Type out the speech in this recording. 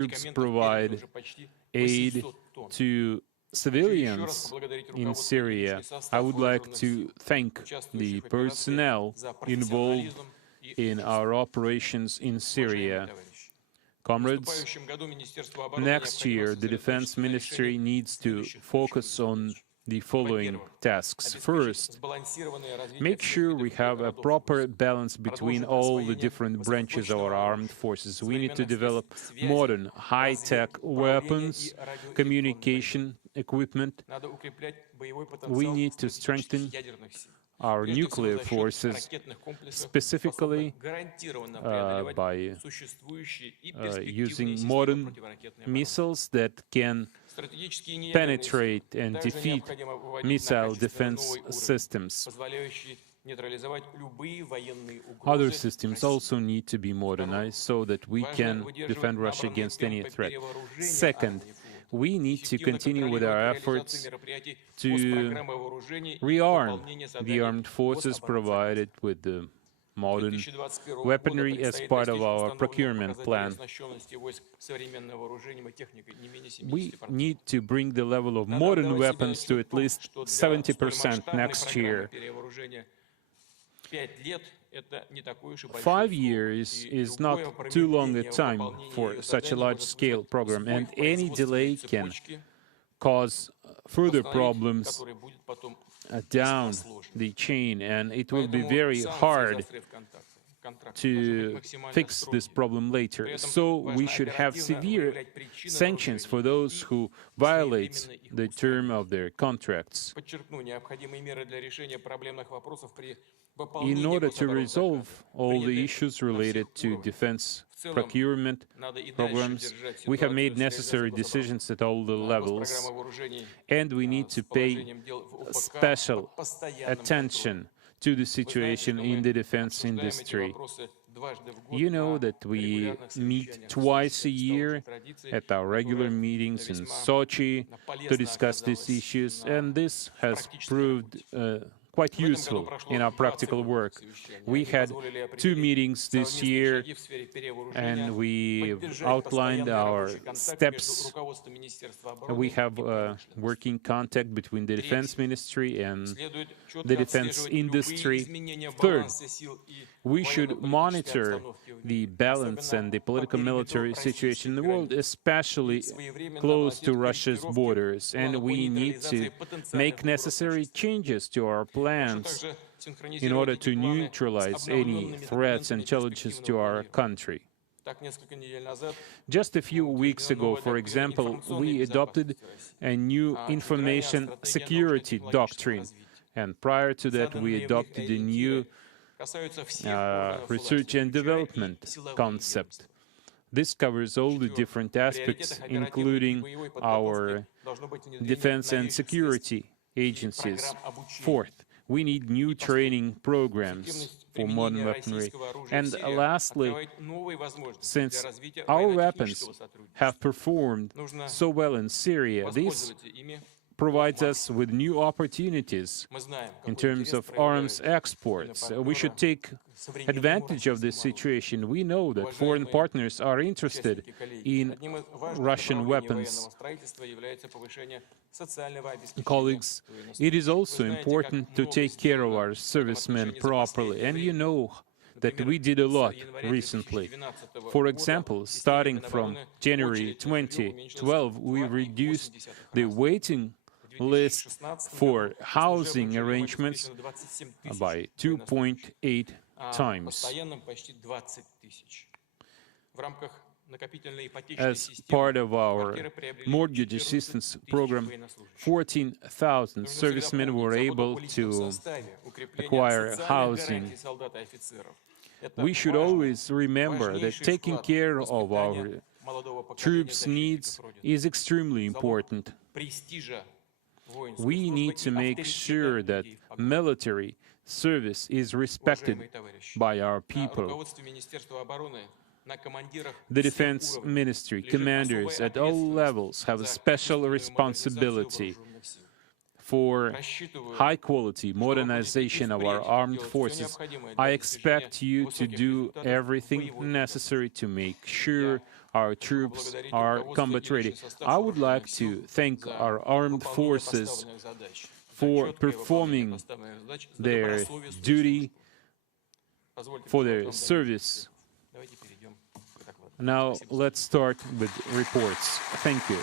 troops provide aid to civilians in Syria. I would like to thank the personnel involved in our operations in Syria. Comrades, next year the Defense Ministry needs to focus on the following tasks. First, make sure we have a proper balance between all the different branches of our armed forces. We need to develop modern, high-tech weapons, communication equipment. We need to strengthen our nuclear forces, specifically by using modern missiles that can penetrate and defeat missile defense systems. Other systems also need to be modernized so that we can defend Russia against any threat. Second, we need to continue with our efforts to rearm the armed forces provided with the modern weaponry as part of our procurement plan. We need to bring the level of modern weapons to at least 70% next year. 5 years is not too long a time for such a large-scale program, and any delay can cause further problems down the chain, and it will be very hard to fix this problem later. So we should have severe sanctions for those who violate the term of their contracts. In order to resolve all the issues related to defense procurement programs, we have made necessary decisions at all the levels, and we need to pay special attention to the situation in the defense industry. You know that we meet twice a year at our regular meetings in Sochi to discuss these issues, and this has proved quite useful in our practical work. We had 2 meetings this year, and we outlined our steps. We have working contact between the Defense Ministry and the defense industry. Third, we should monitor the balance and the political military situation in the world, especially close to Russia's borders, and we need to make necessary changes to our plans in order to neutralize any threats and challenges to our country. Just a few weeks ago, for example, we adopted a new information security doctrine, and prior to that we adopted a new research and development concept. This covers all the different aspects, including our defense and security agencies. Fourth, we need new training programs for modern weaponry. And lastly, since our weapons have performed so well in Syria, this provides us with new opportunities in terms of arms exports. We should take advantage of this situation. We know that foreign partners are interested in Russian weapons. Colleagues, it is also important to take care of our servicemen properly, and you know that we did a lot recently. For example, starting from January 2012, we reduced the waiting list for housing arrangements by 2.8 times. As part of our mortgage assistance program, 14,000 servicemen were able to acquire housing. We should always remember that taking care of our troops' needs is extremely important. We need to make sure that military service is respected by our people. The Defense Ministry commanders at all levels have a special responsibility for high-quality modernization of our armed forces. I expect you to do everything necessary to make sure our troops are combat ready. I would like to thank our armed forces for performing their duty, for their service. Now let's start with reports. Thank you.